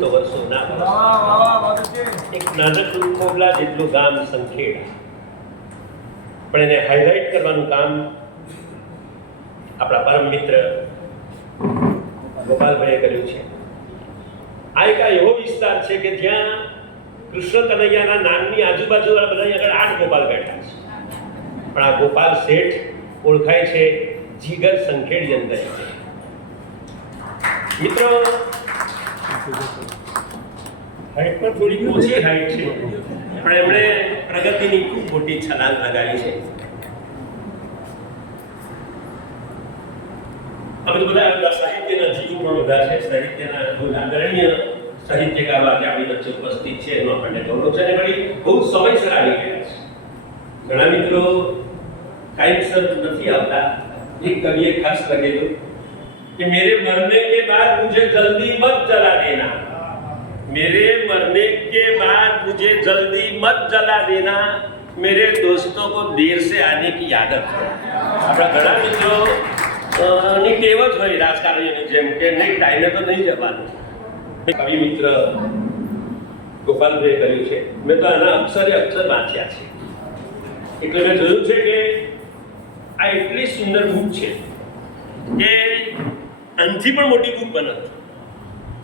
તો વર્ષો ના એક નાનકડું ખોબલા જેટલું ગામ સંખેડા. પણ એને હાઇલાઇટ કરવાનું કામ આપણા પરમ મિત્ર ગોપાલભાઈએ કર્યું છે. આ એક આ એવો વિસ્તાર છે કે જ્યાં કૃષ્ણ કનૈયાના નામની આજુબાજુ બધા આગળ આઠ ગોપાલ બેઠા છે. પણ આ ગોપાલ શેઠ ઓળખાય છે જીગર સંખેડિયન અંદર. મિત્રો હાઈટ પણ થોડી ઓછી હાઈટ છે પણ એમણે પ્રગતિની ખૂબ મોટી છલાંગ લગાવી છે અમે તો બધા બધા સાહિત્યના જીવ પણ બધા છે સાહિત્યના બહુ આદરણીય સાહિત્યકારો આજે આપણી વચ્ચે ઉપસ્થિત છે એનો આપણને ગૌરવ છે અને વળી બહુ સમયસર આવી ગયા છે ઘણા મિત્રો ટાઈમસર નથી આવતા એક કવિએ ખાસ લખેલું कि मेरे मरने के बाद मुझे जल्दी मत जला देना मेरे मरने के बाद मुझे जल्दी मत जला देना मेरे दोस्तों को देर से आने की आदत है આપણા ઘણા મિત્રો અ, ની ટેવ જ હોય રાજકારણીઓની જેમ કે નહીં ટાઈમે તો નહીં જવાનું કવિ મિત્ર ગોપાલભાઈએ કર્યું છે મેં તો આના અક્ષરે અક્ષર વાંચ્યા છે એટલે મેં જોયું છે કે આ એટલી સુંદર બુક છે કે આનથી પણ મોટી બુક બને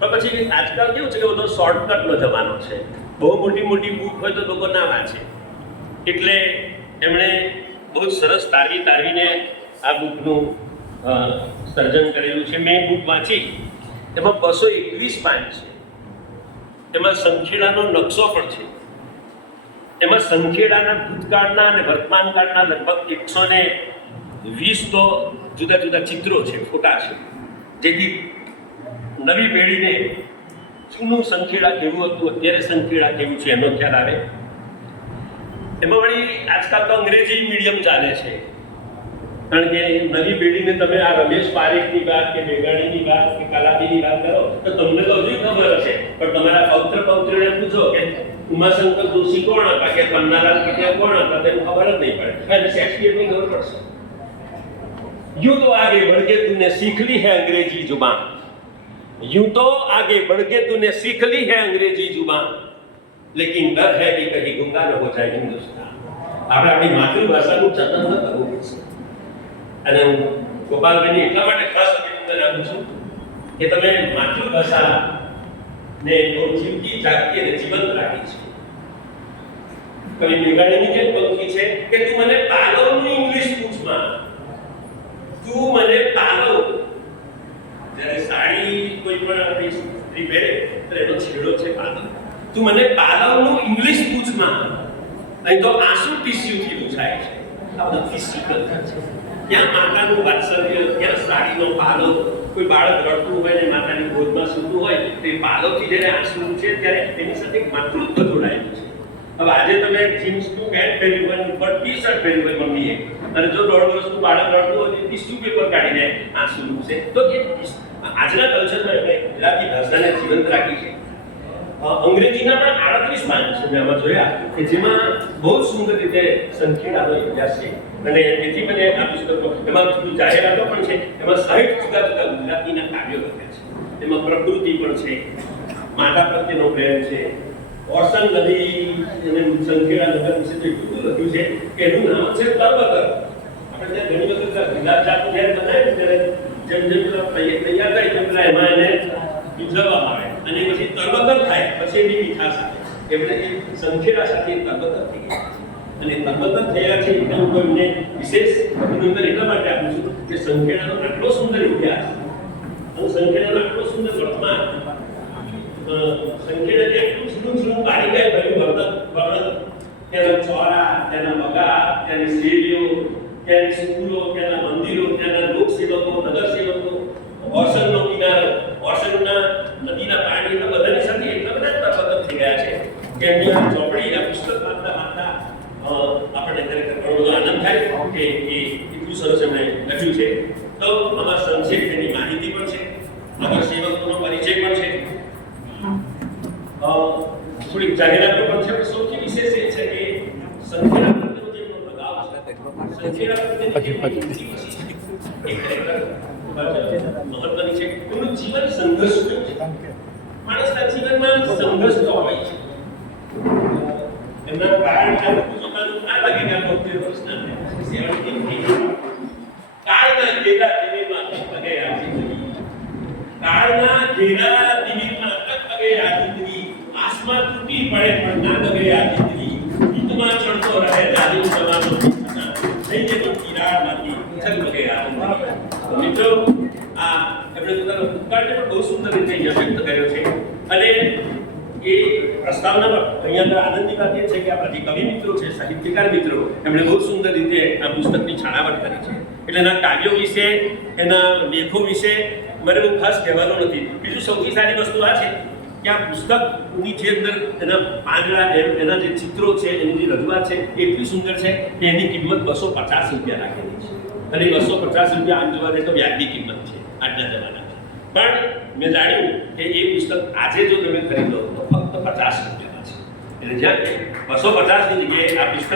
પણ પછી આજકાલ કેવું છે કે બધો શોર્ટકટનો જમાનો છે. બહુ મોટી મોટી બુક હોય તો લોકો ના વાંચે. એટલે એમણે બહુ સરસ તારવી તારવીને આ બુકનું સર્જન કરેલું છે. મેં બુક વાંચી. એમાં બસો એકવીસ પાન છે. એમાં સંખેડાનો નકશો પણ છે. એમાં સંખેડાના ભૂતકાળના અને વર્તમાન કાળના લગભગ એકસો ને વીસ તો જુદા જુદા ચિત્રો છે, ફોટા છે. જેથી નવી પેઢીને જૂનું સંખેડા કેવું હતું? અત્યારે સંખેડા કેવું છે એનો ખ્યાલ આવે? એમાં વળી આજકાલ તો અંગ્રેજી મીડિયમ ચાલે છે. કારણ કે નવી પેઢીને તમે આ રમેશ પારેખની વાત કે મેઘાણીની વાત કે કાલાબીની વાત કરો, તો તમને તો હજુ ખબર હશે. પણ તમારા પૌત્ર પૌત્રીને પૂછો કે ઉમાશંકર જોશી કોણ હતા કે પન્નાલાલ પટેલ કોણ હતા, તેનું ખબર જ નહીં પડે. અને શેક્સપિયરની ખબર પડશે. યુ યુદ્ધ આગે તું ને સીખલી હે અંગ્રેજી જુબાન. यूं तो आगे बढ़ के तूने सीख ली है अंग्रेजी जुबान लेकिन डर है कि कहीं गुंगा न हो जाए हिंदुस्तान આપણે આપણી માતૃભાષાનું જતન ન કરવું પડશે અને હું ગોપાલભાઈને એટલા માટે ખાસ અભિનંદન આપું છું કે તમે માતૃભાષા ને બહુ જીવતી જાગતી અને જીવંત રાખી છે કવિ મેઘાણીની જે પંક્તિ છે કે તું મને પાલવનું ઇંગ્લિશ પૂછમાં તું મને પાલવ જ્યારે સાડી કોઈ પણ સ્ત્રી પહેરે તો એનો છેડો છે પાલવ તું મને પાલવનું ઇંગ્લિશ પૂછમાં અહીં તો આંસુ ટીસ્યુથી પૂછાય છે. આ બધું કલ્ચર છે. ક્યાં માતાનું વાત્સલ્ય, ક્યાં સાડીનો પાલવ કોઈ બાળક રડતું હોય ને માતાની ગોદમાં સૂતું હોય, તો એ પાલવથી જ્યારે આંસુ છે ત્યારે એની સાથે માતૃત્વ જોડાયેલું છે. હવે આજે તમે જીન્સનું પેન્ટ પહેર્યું હોય ઉપર ટી શર્ટ પહેર્યું હોય મમ્મીએ, અને જો દોઢ વર્ષનું બાળક રડતું હોય તો ટીસ્યુ પેપર કાઢીને આંસુ છે તો એ આજના કલ્ચરમાં એમણે ગુજરાતી ભાષાને જીવંત રાખી છે. અંગ્રેજીના પણ આડત્રીસ માન છે મેં આમાં જોયા કે જેમાં બહુ સુંદર રીતે સંખેડાનો ઇતિહાસ છે. અને તેથી મને આ પુસ્તકો એમાં થોડું જાહેરાતો પણ છે. એમાં સાહીઠ જુદા જુદા ગુજરાતીના કાવ્યો લખ્યા છે. એમાં પ્રકૃતિ પણ છે, માતા પ્રત્યેનો પ્રેમ છે ઓરસન નદી અને સંખેડા નગર વિશે જે બધું લખ્યું છે એનું નામ છે તરબતર આપણે ત્યાં ઘણી વખત ગુજરાત જાતું જ્યારે બનાવે ત્યારે જેમ જેમ તૈયાર થાય તેમ એમાં એને બીજવામાં આવે. અને પછી તરબતર થાય, પછી એની મીઠાશ આવે. એટલે એ સંખેડા સાથે તરબતર થઈ ગઈ અને તરબતર થયા છે એટલે હું કોઈને વિશેષ અભિનંદન એટલા માટે આપું છું કે સંખેડાનો આટલો સુંદર ઇતિહાસ, અને સંખેડાનો આટલો સુંદર વર્તમાન સંખેડાને આટલું જૂનું જૂનું કારીગર ભર્યું વર્તન, વર્ણન, તેના ચોરા, તેના બગા તેની શેરીઓ ત્યાંની સ્કૂલો ત્યાંના મંદિરો ત્યાંના લોકસેવકો નગરસેવકો ઓરસંગનો કિનારો ઓરસંગના નદીના પાણી એટલા બધાની સાથે એટલા બધા તફાવત થઈ ગયા છે કે એમની આ ચોપડી આ પુસ્તક વાંચતા વાંચતા આપણને ખરેખર ઘણો બધો આનંદ થાય કે એ એટલું સરસ એમણે લખ્યું છે. તો આમાં સંક્ષેપ એની માહિતી પણ છે નગરસેવકોનો પરિચય પણ છે. થોડીક જાહેરાતો પણ છે સૌથી વિશેષ એ છે કે સંખ્યા જીવન સંઘર્ષ માણસના જીવનમાં સંઘર્ષ હોય છે એમના કારણ આ લાગે કે આ બોતેર વર્ષના ને સેવન્ટી થઈ કાળના ઘેરા દિવીમાં પગે આ જિંદગી કાળના ઘેરા દિવીમાં પગે આ જિંદગી આસમાન તૂટી પડે પણ ના લગે આ જિંદગી હિતમાં ચડતો રહે દાદી જવાનો નહીં જે તો તિરાડમાંથી છલકે આ જિંદગી મિત્રો, આ એમણે પોતાના ભૂતકાળને પણ બહુ સુંદર રીતે વ્યક્ત કર્યો છે. અને એ પ્રસ્તાવનામાં અહીંયા આનંદની વાત એ છે કે આપણા જે કવિ મિત્રો છે, સાહિત્યકાર મિત્રો, એમણે બહુ સુંદર રીતે આ પુસ્તકની છાણાવટ કરી છે. એટલે એના કાવ્યો વિશે, એના લેખો વિશે મારે બહુ ખાસ કહેવાનું નથી. બીજું સૌથી સારી વસ્તુ આ છે આ પુસ્તકની જે અંદર, એના પાંદડા એના જે ચિત્રો છે, એની જે રજૂઆત છે એટલી સુંદર છે કે એની કિંમત બસો પચાસ રૂપિયા રાખેલી છે. અને બસો પચાસ રૂપિયા આમ જોવા તો વ્યાજની કિંમત છે, આજના જમાના પણ મેં જાણ્યું કે એ પુસ્તક આજે જો તમે ખરીદો તો ફક્ત પચાસ રૂપિયામાં છે. એટલે જ્યાં બસો પચાસની જગ્યાએ આ પુસ્તક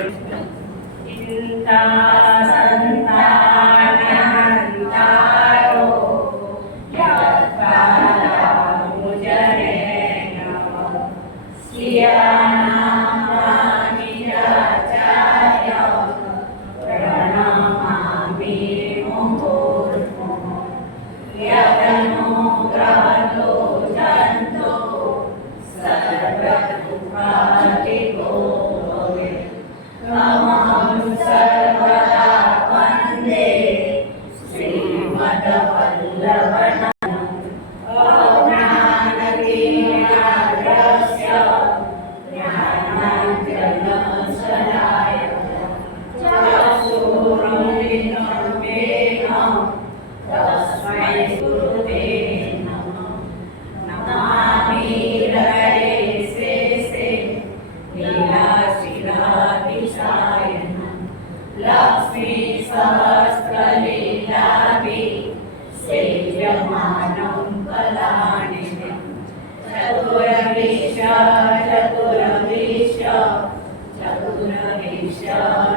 यमानं पदानि चतुरवेश चतुरवेश चतुरवेश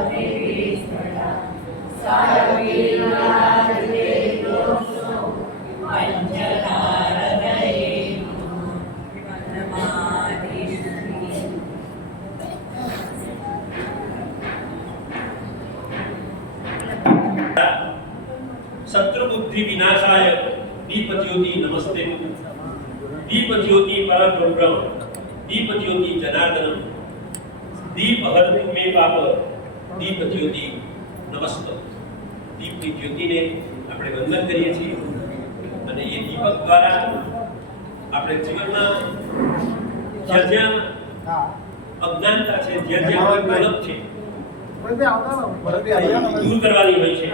त्रिवेश्वर બ્રહ્મ દીપ જ્યોતિ જનાર્દનમ દીપ હરતિ મે પાપ દીપ જ્યોતિ નમસ્ત. દીપની જ્યોતિને આપણે વંદન કરીએ છીએ. અને એ દીપક દ્વારા આપણે જીવનમાં જ્યાં જ્યાં અજ્ઞાનતા છે જ્યાં જ્યાં ગલત છે દૂર કરવાની હોય છે.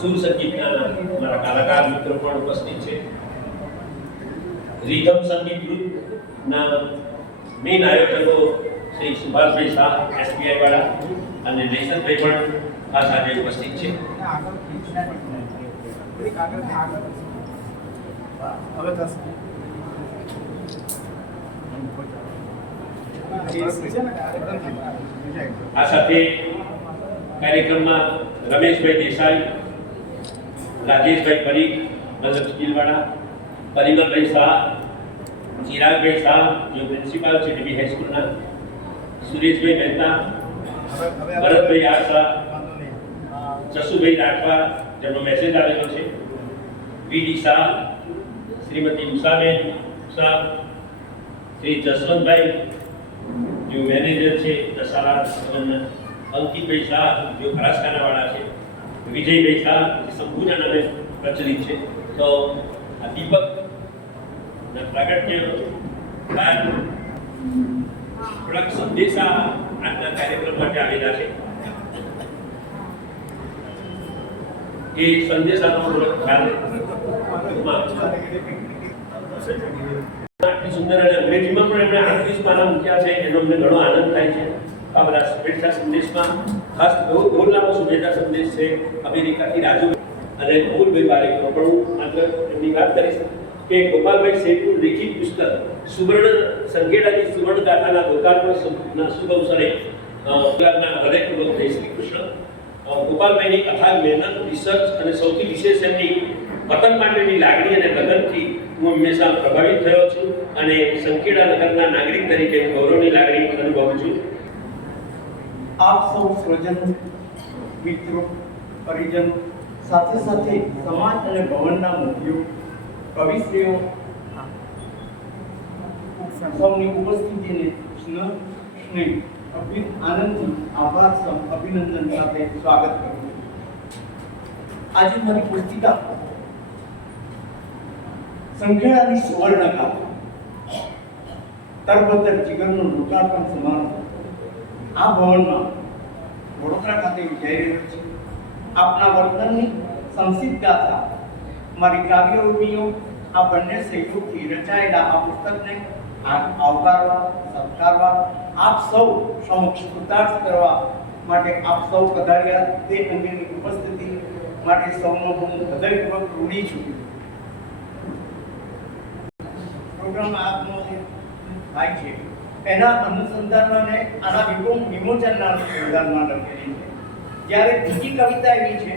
સુર સંગીતના મારા મિત્રો પણ ઉપસ્થિત છે. રીધમ સંગીત ગ્રુપના મેઇન આયોજકો શ્રી સુભાષભાઈ શાહ, એસબીઆઈ વાળા અને નેશનભાઈ પણ આ સાથે ઉપસ્થિત છે. આ સાથે કાર્યક્રમમાં રમેશભાઈ દેસાઈ રાજેશભાઈ પરીખ મતલબ સ્કીલવાળા પરિમલભાઈ શાહ ચિરાગભાઈ શાહ જે પ્રિન્સિપાલ છે ડીબી હાઈસ્કૂલના સુરેશભાઈ મહેતા ભરતભાઈ આશા જસુભાઈ રાઠવા જેમનો મેસેજ આવેલો છે. વીડી શાહ, શ્રીમતી ઉષાબેન શાહ, શ્રી જસવંતભાઈ જો મેનેજર છે દશાલા અંકિતભાઈ શાહ જો ખરાસખાનાવાળા છે, વિજયભાઈ શાહ શંભુના નામે પ્રચલિત છે. તો આ દીપક પ્રાગટ્ય બાદ થોડાક સંદેશા આજના કાર્યક્રમ માટે આવેલા છે. એ સંદેશાનો ખ્યાલ પણ એમણે આડત્રીસ પાના મૂક્યા છે, એનો અમને ઘણો આનંદ થાય છે. આ બધા સંદેશમાં ખાસ સંદેશ છે, અમેરિકાથી રાજુ. અને અમૂલભાઈ પારેખનો પણ હું આગળ એમની વાત કરીશ કે ગોપાલભાઈ શેઠનું લિખિત પુસ્તક સુવર્ણ સંઘેડાની સુવર્ણ ગાથાના લોકાર્પણ શુભ- અવસરે ગુજરાતના હૃદયપૂર્વક જય શ્રી કૃષ્ણ. ગોપાલભાઈની અથાગ મહેનત રિસર્ચ અને સૌથી વિશેષ એમની વતન માટેની લાગણી અને લગનથી હું હંમેશા પ્રભાવિત થયો છું અને સંખેડા નગરના નાગરિક તરીકે ગૌરવની લાગણી અનુભવું છું. આપ સૌ સ્વજન, મિત્રો, પરિજન, સાથે સાથે સમાજ અને ભવનના મુખ્યો કવિશ્રીઓ, સૌની ઉપસ્થિતિને સ્નેહ. સ્નેહ અભિ આનંદથી આભાર અભિનંદન સાથે સ્વાગત કરું છું. આજે મારી પુસ્તિકા સંખેડાની સુવર્ણ ગાથા તરબતર જીગરનો લોકાર્પણ સમારોહ. આ ભવનમાં વડોદરા ખાતે યોજાઈ રહ્યો છે. આપના વર્તનની સંસિદ્ધ ગાથા મારી કાવ્યરૂપીઓ, આ બંને સહયોગથી રચાયેલા આ પુસ્તકને આવકારવા, સત્કારવા આપ સૌ સમક્ષ કૃતાર્થ કરવા માટે આપ સૌ પધાર્યા તે અંગેની ઉપસ્થિતિ માટે સૌનો હું હૃદયપૂર્વક ઋણી છું. પ્રોગ્રામ આપનો થાય છે, એના અનુસંધાનમાં અને આના વિમો, વિમોચનના અનુસંધાનમાં લખેલી છે. જ્યારે બીજી કવિતા એવી છે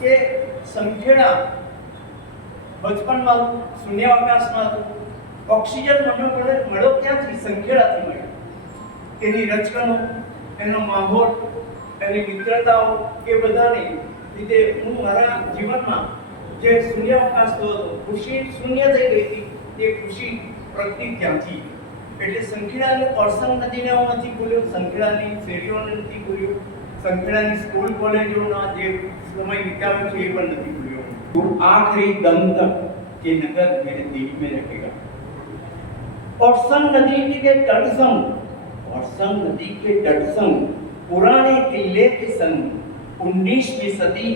કે સંખેડા બચપનમાં શૂન્યાવકાશમાં હતું, ઓક્સિજન મળે મળ્યો ક્યાંથી? સંખેડાથી મળ્યો. એની રચકનો એનો માહોલ એની મિત્રતાઓ એ બધાને લીધે હું મારા જીવનમાં જે શૂન્યાવકાશ થયો હતો ખુશી શૂન્ય થઈ ગઈ હતી તે ખુશી પ્રગટી ત્યાંથી એટલે સંખેડાને પરસંગ નદીને હું નથી ભૂલ્યો સંખેડાની શેરીઓને નથી ભૂલ્યો સંખેડાની સ્કૂલ કોલેજોના જે સમય વિતાવ્યો છે એ પણ નથી ભૂલ્યો તો આખરી દમ તક ये नगर मेरे दिल में रहेगा और संग नदी के तट संग और संग नदी के तट संग पुराने किले के संग उन्नीसवीं सदी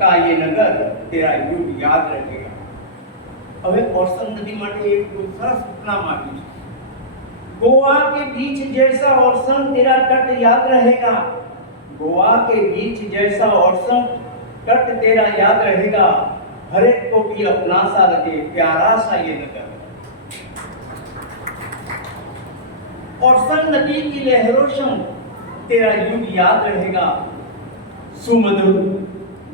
का ये नगर तेरा युग याद रहेगा હવે ઓરસંગ નદી માટે એક સરસ ઉપનામ આપ્યું છે गोवा के बीच जैसा ओरसंग तेरा तट याद रहेगा गोवा के बीच जैसा ओरसंग तट तेरा याद रहेगा हर एक को भी अपना सा लगे प्यारा सा ये नगर ओरसंग नदी की लहरों संग तेरा युग याद रहेगा सुमधुर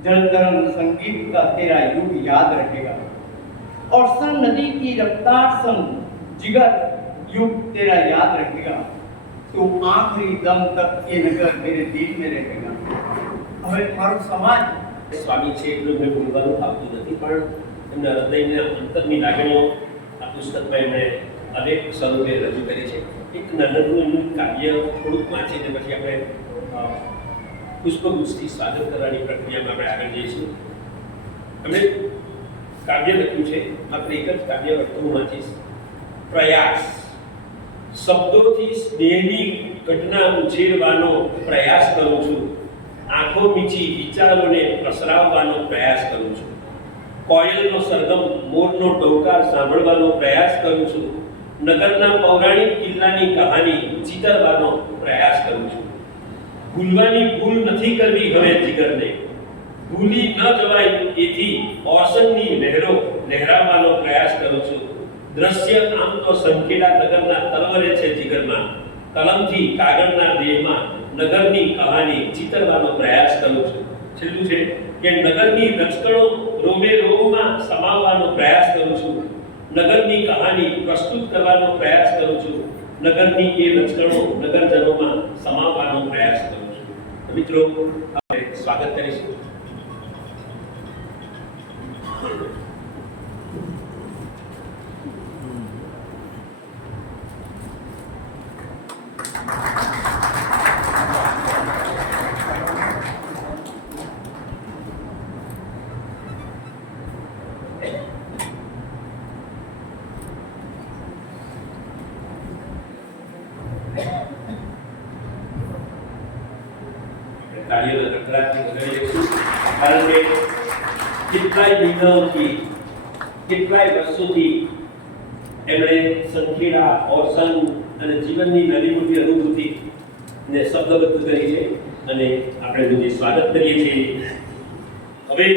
जल तरंग संगीत का तेरा युग याद रहेगा और संग नदी की रफ्तार संग जिगर युग तेरा याद रहेगा तो आखिरी दम तक ये नगर मेरे दिल में रहेगा હવે મારો સમાજ સ્વામી છે એટલું મેં બોલવાનું આવતું નથી પણ એમના હૃદયના અંતરની લાગણીઓ આ પુસ્તકમાં એમણે અનેક સ્વરૂપે રજૂ કરી છે એક નાનકડું એમનું કાવ્ય થોડુંક વાંચીને પછી આપણે પુષ્પગુચ્છથી સ્વાગત કરવાની પ્રક્રિયામાં આપણે આગળ જઈશું. એમણે કાવ્ય લખ્યું છે, માત્ર એક જ કાવ્ય હું વાંચીશ. પ્રયાસ. શબ્દોથી સ્નેહની ઘટના ઉછેરવાનો પ્રયાસ કરું છું. આંખો મીચી વિચારોને પ્રસરાવવાનો પ્રયાસ કરું છું. કોયલનો સરગમ, મોરનો ટોકાર સાંભળવાનો પ્રયાસ કરું છું. નગરના પૌરાણિક કિલ્લાની કહાની ચિતરવાનો પ્રયાસ કરું છું. ભૂલવાની ભૂલ નથી કરવી હવે જીગરને. ભૂલી ન જવાય એથી ઓસનની લહેરો લહેરાવવાનો પ્રયાસ કરું છું. દ્રશ્ય આમ તો સંખેડા નગરના તલવરે છે જીગરમાં. કલમથી કાગળના દેહમાં નગરની કહાની ચિતરવાનો પ્રયાસ કરું છું. છેલ્લું છે કે નગરની રચકણો રોમે રોમમાં સમાવવાનો પ્રયાસ કરું છું. નગરની કહાની પ્રસ્તુત કરવાનો પ્રયાસ કરું છું. નગરની એ રચકણો નગરજનોમાં સમાવવાનો પ્રયાસ કરું છું. મિત્રો આપણે સ્વાગત કરીશું કાર્યના કકડાટથી વધારી લઈશું કારણ કે કેટલાય કેટલાય વર્ષોથી એમણે સંખેડા, અવસાન અને જીવનની નવી મોટી અનુભૂતિ ને શબ્દબદ્ધ કરી છે અને આપણે બધું સ્વાગત કરીએ છીએ. હવે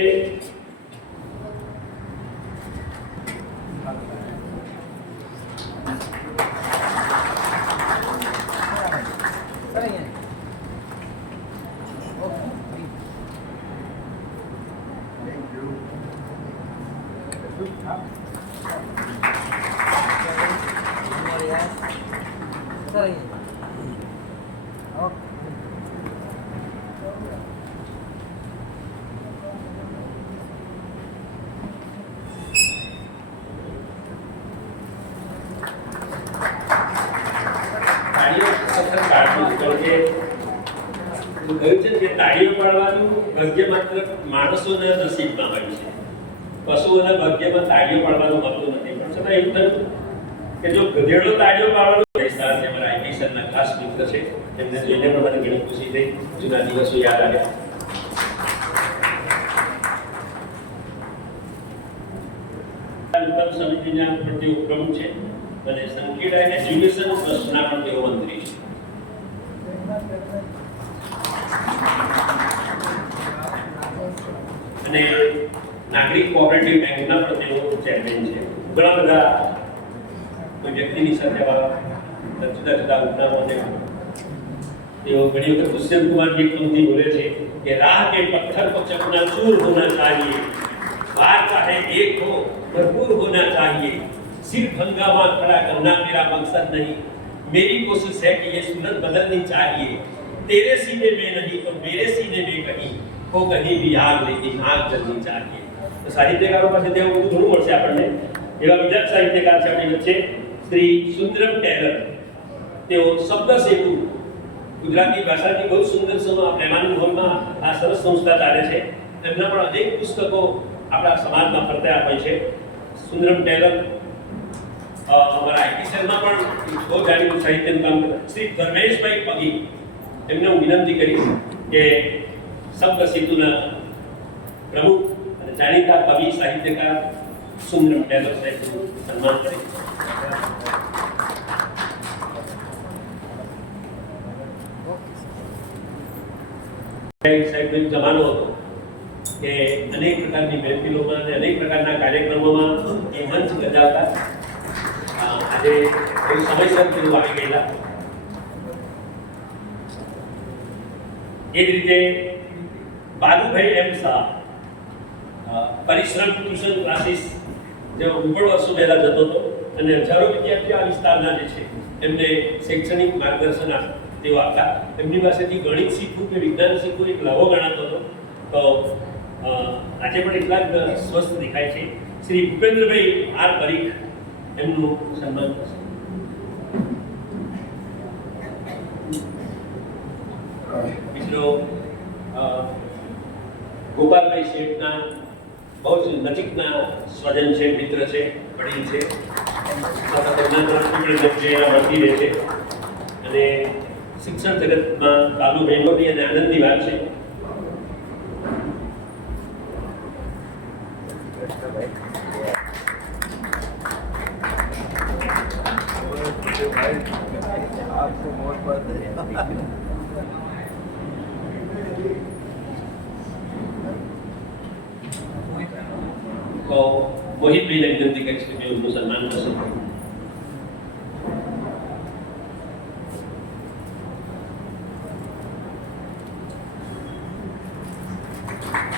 તાળીઓ સખત પાડવું કારણ કે હું કહ્યું છે કે તાળીઓ પાડવાનું ભાગ્ય માત્ર માણસોના નસીબમાં હોય છે. પશુઓના ભાગ્યમાં તાળીઓ પાડવાનું મળતું નથી. પણ છતાં એવું થયું કે જો ગધેડો તાળીઓ પાડવાનો પૈસા છે. મારા આઈપીસરના ખાસ મિત્ર છે. એમને જોઈને પણ મને ઘણી ખુશી થઈ. જૂના દિવસો યાદ આવ્યા. સમિતિના પણ તેઓ પ્રમુખ છે અને સંકેડા એજ્યુકેશન ટ્રસ્ટના પણ તેઓ મંત્રી છે. અને નાગરિક કોઓપરેટિવ બેંકના પણ તેઓ ચેરમેન છે ઘણા બધા કોઈ વ્યક્તિની સાથે આવા જુદા જુદા ઉપનામોને તેઓ ઘણી વખત દુષ્યંત કુમારજી એક પંક્તિ બોલે છે કે રાહ કે પથ્થર પર ચકના ચૂર હોના चाहिए बात चाहे एक हो भरपूर होना चाहिए सिर्फ हंगामा खड़ा करना मेरा मकसद नहीं मेरी कोशिश है कि ये सूरत बदलनी चाहिए तेरे सीने में नहीं तो मेरे सीने में कहीं हो कहीं भी आग लेकिन आग जलनी चाहिए તો સાહિત્યકારો પાસે તેવું બધું ઘણું મળશે આપણને એવા બીજા જ સાહિત્યકાર છે આપણી વચ્ચે શ્રી સુંદરમ ટેલર તેઓ શબ્દ સેતુ ગુજરાતી ભાષાની બહુ સુંદર સમા પ્રેમાનંદ હોલમાં આ સરસ સંસ્થા ચાલે છે એમના પણ અનેક પુસ્તકો આપણા સમાજમાં ફરતા હોય છે સુંદરમ ટેલર અ, અમારા આઈટી સેલમાં પણ બહુ જાણીતું સાહિત્યનું કામ કરતા શ્રી ધર્મેશભાઈ પગી એમને હું વિનંતી કરીશ કે સેતુના પ્રમુખ અને જાણીતા કવિ, સાહિત્યકાર સુંદરમ ટેલર સાહેબનું સન્માન કરે સાહેબનો એક જમાનો હતો કે અનેક પ્રકારની મહેફિલોમાં અને અનેક પ્રકારના કાર્યક્રમોમાં એ મંચ ગજાવતા. આજે એવું સમયસર તેઓ આવી ગયેલા. એ જ રીતે બાલુભાઈ એમ શાહ પરિશ્રમ ટ્યુશન ક્લાસીસ જે ઉંબળ વર્ષો પહેલા જતો હતો અને હજારો વિદ્યાર્થીઓ આ વિસ્તારના જે છે એમને શૈક્ષણિક માર્ગદર્શન આપ- તેઓ આપતા એમની પાસેથી ગણિત શીખવું કે વિજ્ઞાન શીખવું એક લહો ગણાતો હતો. તો આજે પણ એટલા જ સ્વસ્થ દેખાય છે. શ્રી ભૂપેન્દ્રભાઈ આર પરીખ એમનું સન્માન થશે મિત્રો ગોપાલભાઈ શેઠના બહુ જ નજીકના સ્વજન છે મિત્ર છે વડીલ છે સતત એમના તરફથી પણ પ્રેરણા મળતી રહે છે અને શિક્ષણ જગતમાં કાલુ વૈભવી અને આનંદની વાત છે आपको बहुत बहुत મોહિતભાઈને વિનંતી કરીશ કે તેઓનું સન્માન કરશે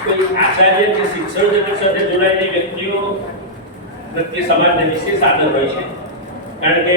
કોઈ આચાર્ય કે શિક્ષણ જગત સાથે જોડાયેલી વ્યક્તિઓ પ્રત્યે સમાજને વિશેષ આદર હોય છે કારણ કે